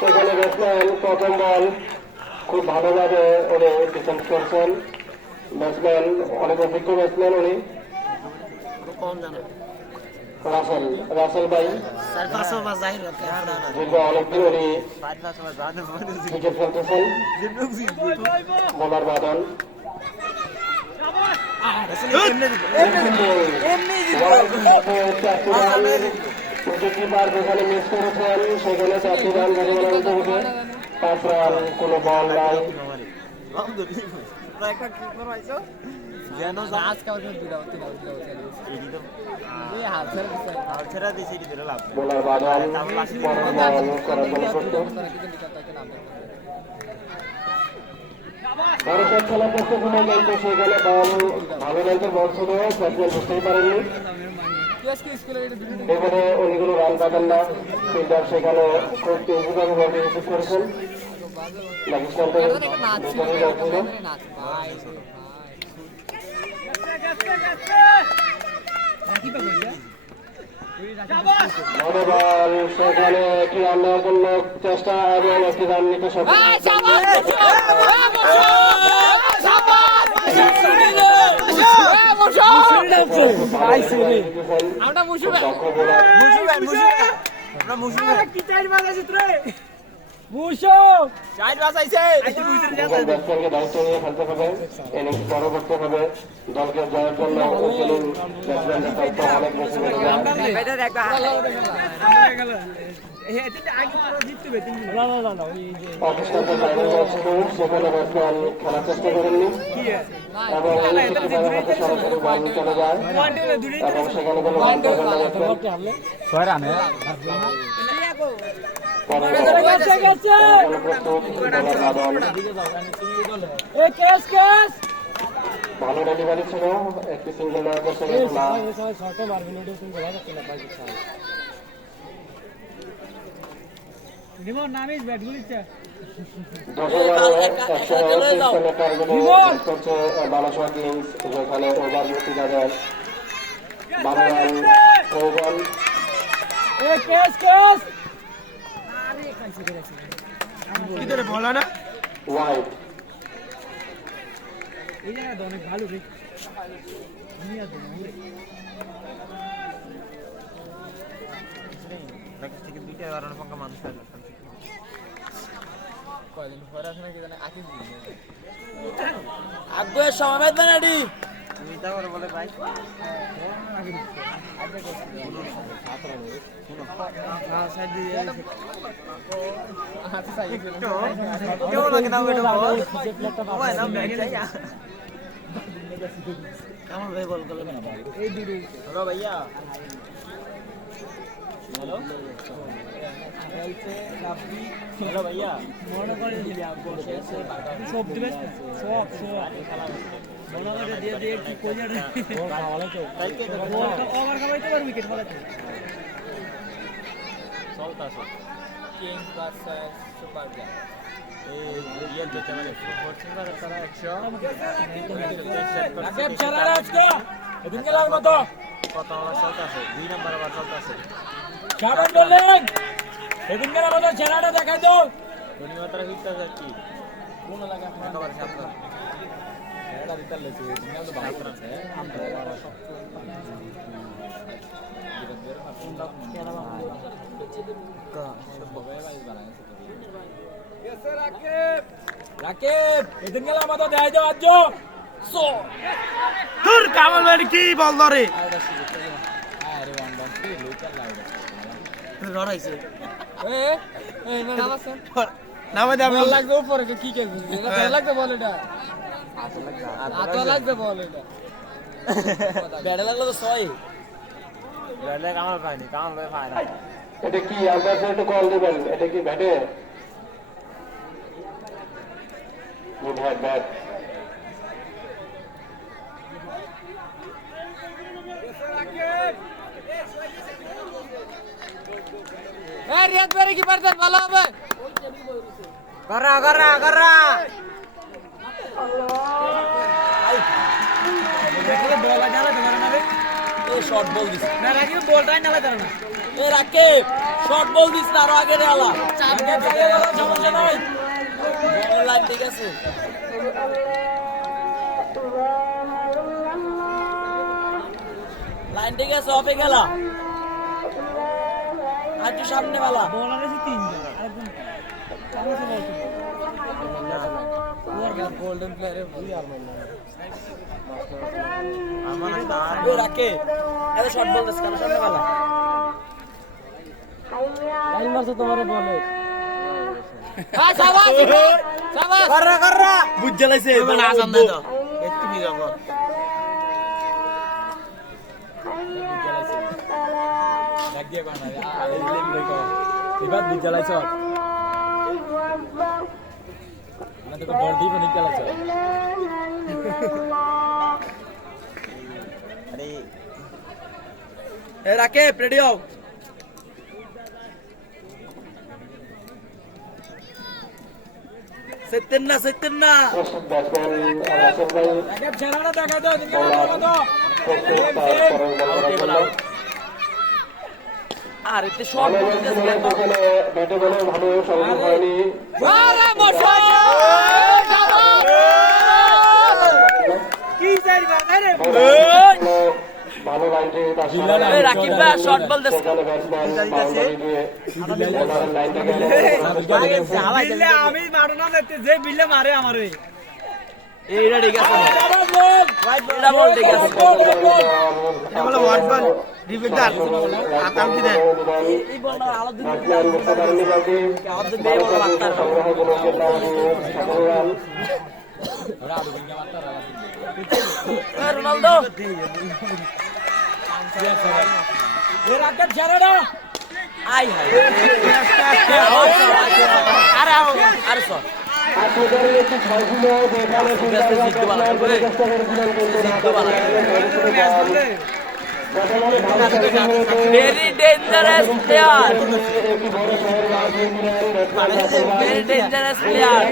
সেখানে ব্যাটসম্যান প্রথম বল খুব ভালোভাবে উনি ডিফেন্স করছেন। ব্যাটসম্যান অনেক অভিজ্ঞ ব্যাটসম্যান উনি রাসেল ভাই দীর্ঘ অনেকদিন উনি ক্রিকেট খেলতেছেন। বোলার বাদল উইকেটকিপার যেখানে মিস করেছেন সেখানে 4টি রান জরিমানা দিতে হবে। 5 রান, কোনো বল নাই। বোলার বাদল পরের বল করার জন্য প্রস্তুত। ভারতের খেলা করতে শুনে কিন্তু সেখানে বল ভালো রেঞ্জের বল ছিল, ব্যাটসম্যান বুঝতেই পারেননি। এখানে উনি কোনো রান পাবেন না। ফিল্ডার সেখানে খুব তেজিভাবে বলটি রিসিভ করেছেন। মনোবল সেখানে একটি রান নেওয়ার জন্য চেষ্টা এবং একটি রান নিতে সক্ষম। দায়িত্ব নিয়ে খেলতে হবে, ইনিংস পরবর্তী হবে। দলকে জয়ের জন্য অনেক বেশি পাকিস্তানকে সেখানে ব্যাটসম্যান খেলার চেষ্টা করেননি এবং সরাসরি বল চলে যায় এবং সেখানে কোনো ভালো ডেলিভারি ছিল, একটি সিঙ্গেল নেওয়ার চেষ্টা করেছিলাম। বালাসোয়া কিংস যেখানে ওভার মুক্তি যাবেন 12 রান প্রয়োজন। ওয়াইড অনেক ভালো দুইটা মানুষ কয়দিন পরে আছে নাকি জানে আগে সমাবেত বানাডি তুমি তা করে বলে ভাই হ্যাঁ সাইড দিয়ে আচ্ছা সাইড কেউ লাগে না ওটা বল ওই নাম চাইয়া কেমন ভাই বল করলে না ভাই এই দিদি হ্যালো ভাইয়া হ্যালো হ্যালো ভাইয়া মনে করে দিলি আপনি সব দিবেন সব মনে করে দিয়ে দিয়ে কি কই জানে ভালো তো তাই কে ওভার খাওয়াইতে পারবি উইকেট ফলাতে চলতাছে কিংস ভার্সেস সুপার জায়ান্ট এই রিয়েল যেতে মানে ফরচুনার তারা 100 রাকেব চলা আজকে এদিন কে লাগবে তো কত ওভার চলতাছে 2 নাম্বার ওভার চলতাছে শাবাশ বলেন এদিন কে আমাদের ছেলেটা দেখাই দাও ধন্যবাদ হিটটা যাচ্ছি কোন লাগা আপনার সামনে এটা দিতে লেছে এটা তো ভালো আছে আমরা সব রাকেব এদিন গেল আমাদের দেখাই দাও আজ তোর কামাল ভাই কি বল ধরে আরে ওয়ান ডাউন কি লোকাল লাইডা লড়াইছে নামে দে বল লাগবে উপরে কি করবি এটা লাগবে বল এটা আত লাগবে বল এটা ব্যাট লাগলো তো 6 ব্যাট লাগে আমার পাইনি কাম লয় পায় না এটা কি আবার একটু কল দিবেন এটা কি ব্যাটে গুড হেড ব্যাট এই রিয়াদ ভাই কি পারতেন ভালো হবে করা করা করা আল্লাহ আই দেখলে বলা জানা তোমার না রে শর্ট বল দিস না রাকিব বলটাই নালে দাঁড়ানো এ রাকিব শর্ট বল দিস না আরো আগে রেলা সমস্যা নাই লাইন ঠিক আছে লাইন ঠিক আছে অফে গেলা আর একটু সামনে বেলা বলার আছে তিনজন আরেকজন গোল্ডেন প্লেয়ারে রাকিব এত শর্ট বল দিস কেন সামনে বেলা লাইন মারছে তোমার বলে কররা বুঝ জ্বালাইছে এবার আসান না তো তুমি যাবো দেখ দিয়ে কোন এবার বুঝ জ্বালাইছ না তো বল দিয়ে নিক জ্বালাইছ আরে এ রাকিব রেডি হও সত্যেন না রাকিব ছেড়াটা দেখাই দাও দিকে দাও আর এতে শর্ট বল দিস ব্যাটে বলে ভালো সঙ্গ হয়নি কি চাই বাবা রে ভালো লাইনটি রাকিব ভাই শর্ট বল দিস বিল্লে আমি মারো না দেখতে যে বিল্লে মারে আমারে এইটা ঠিক আছে এটা বল ঠিক আছে এটা বলে ওয়ার্ড বল রিপিটার আকাম কি দেয় এই বলটা আলো দিন আমাদের বে বল মারতার ওরা আদু দিকে মারতার রোনালদো এ রাকিব ছেড়াটা আই হাই আরে সর very dangerous player very dangerous player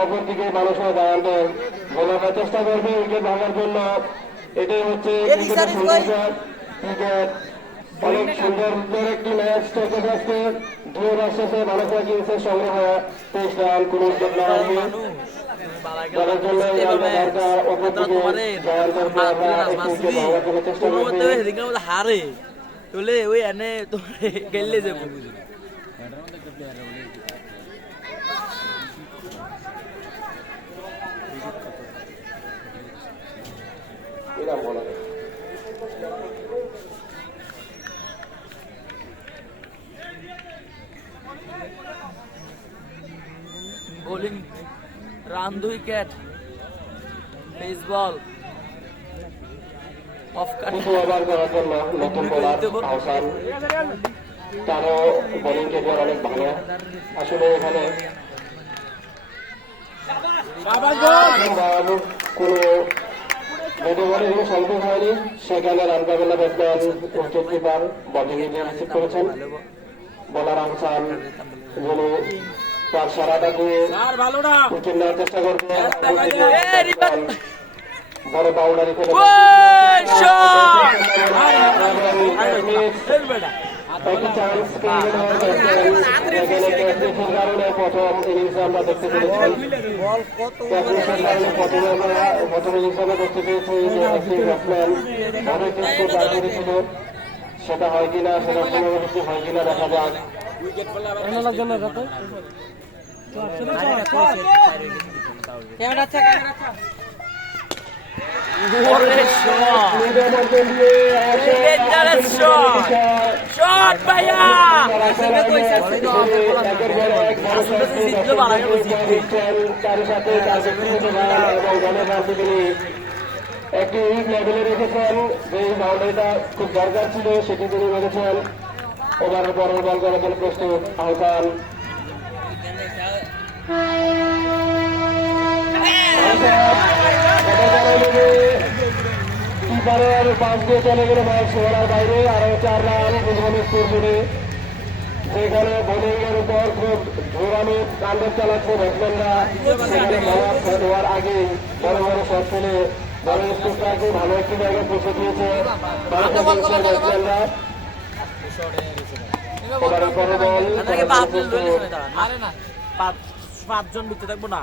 অপরদিকে মানুষের দাঁড়াবেন বলার চেষ্টা করবে উইকেট ভাঙার জন্য এটাই হচ্ছে ক্রিকেট অনেক সুন্দর একটি ম্যাচ চলতে যাচ্ছে দুই রাষ্ট্রে মানুষের কিংসের সংগ্রহ 23 রান কোন উইকেট না হারিয়ে দলের জন্য দরকার অপরদিকে চেষ্টা করবে হারে তোলে ওই এনে তোরে গেলে যাবো এরা বলা bowling run 2 wicket pace ball of cut over করার জন্য নতুন বোলার আহসান তারও বোলিং কেরিয়ার অনেক ভালো আসলে এখানে কোনো ব্যাটে বলে কোনো সংখ্যক হয়নি সেখানে রান পাবেন না batsman wicket keeper bowling receive করেছেন বোলার আহসান যিনি তার সারাটাকে আর ভালো না উইকেট নেওয়ার চেষ্টা করবে বড় বাউন্ডারি করে একটি চান্স কারণে প্রথম ইনিংসে আমরা দেখতে পেয়েছি প্রথম ইনিংসে আমরা দেখতে পেয়েছি যে একটি ব্যাটসম্যান ভালো একটি স্কোর দাঁড় করেছিল সেটা হয় কিনা সেটা পুনরাবৃত্তি হয় কিনা দেখা যাক উইকেট পড়লে আবার ক্যামেরা আছে ডেঞ্জারাস শট শট ভাইয়া একটি লেভেলে রেখেছেন যে বাউন্ডারিটা খুব দরকার ছিল সেটি তিনি রেখেছেন ওভারের পরের বল করার জন্য প্রস্তুত আহসান কিপারের পাশ দিয়ে চলে গেল বল সোলার বাইরে আরো 4 রান স্কোর করে সেখানে বোলিং এর উপর খুব জোরালো তাণ্ডব চালাচ্ছে ব্যাটসম্যানরা। সেখানে বলার শট হওয়ার আগে বড় বড় শট ফেলে বড় স্কোরটাকে ভালো একটি জায়গায় পৌঁছে দিয়েছে ব্যাটসম্যানরা। এবারে বড় বল তাদেরকে পাঁচ জন ধরে নিয়েছে তারা। আরে না, পাঁচজন ঢুকতে থাকবো না।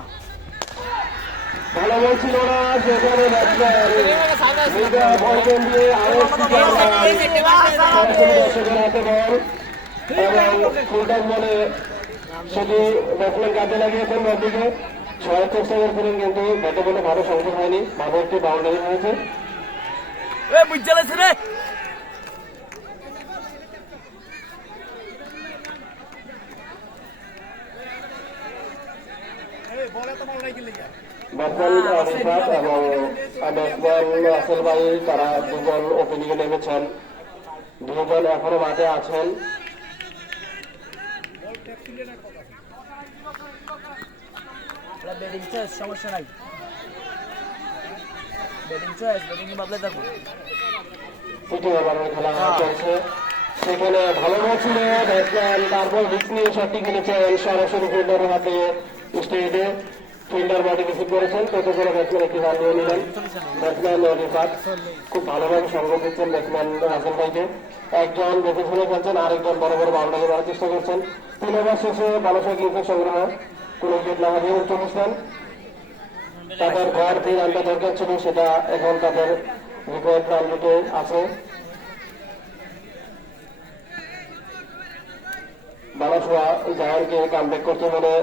ভালো বল ছিল না সেখানে ব্যাটসম্যান বলবেন দিয়ে আরো দর্শকের হাতে বল এবং ফুলটক বলে সেটি ব্যাটসম্যান কাজে লাগিয়েছেন বলদিকে ছয় চেষ্টা করেছিলেন কিন্তু ব্যাটে বলে ভালো সংযোগ হয়নি। ভালো একটি বাউন্ডারি হয়েছে। এ বুঝতে লাগছে রে। ব্যাটসম্যান রিফাত এবং ব্যাটসম্যান রাসেল ভাই তারা দুজন ওপেনিংয়ে নেমেছেন। দুজন এখনো মাঠে আছেন। ব্যাটিং চয়েস সমস্যা নাই। ব্যাটিং চয়েস ব্যাটিং বদলে থাকবো। তৃতীয় ওভারের খেলা চলছে। সেখানে ভালো বল ছিল ব্যাটসম্যান তারপর রিস্ক নিয়ে শটটি খেলেছেন সরাসরি ফিল্ডারের হাতে স্টেটে। ফিল্ডার বডি রিসিভ করেছেন তত করে ব্যাটসম্যান একটি রান নিয়ে নিলেন। ব্যাটসম্যান রিফাত খুব ভালোভাবে সঙ্গ দিচ্ছেন ব্যাটসম্যান রাসেল ভাইকে। একজন দেখে শুনে খেলছেন, আরেকজন বড় বড় বাউন্ডারি মারার চেষ্টা করছেন। 3 ওভার শেষে ভালো উইকেট সংগ্রহ, কোন উইকেট না হারিয়ে উচ্চ অবস্থান। তাদের ঘর যে রানটা দরকার ছিল সেটা এখন তাদের উইকেট রান দিতে আছে। বালাসোয়া জায়ান্টকে কামব্যাক করতে হলে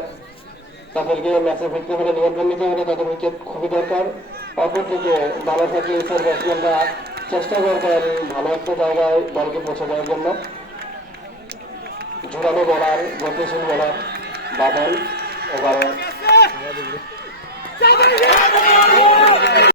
তাদেরকে ম্যাচে ফিরতে হলে নিয়ন্ত্রণ নিতে হলে তাদের উইকেট খুবই দরকার। অপরদিকে বালাসোয়া কিংসের ব্যাটসম্যানরা চেষ্টা করবেন ভালো একটা জায়গায় দলকে পৌঁছে দেওয়ার জন্য। জোরালো বলার, গতিশীল বলার বাদল এবারে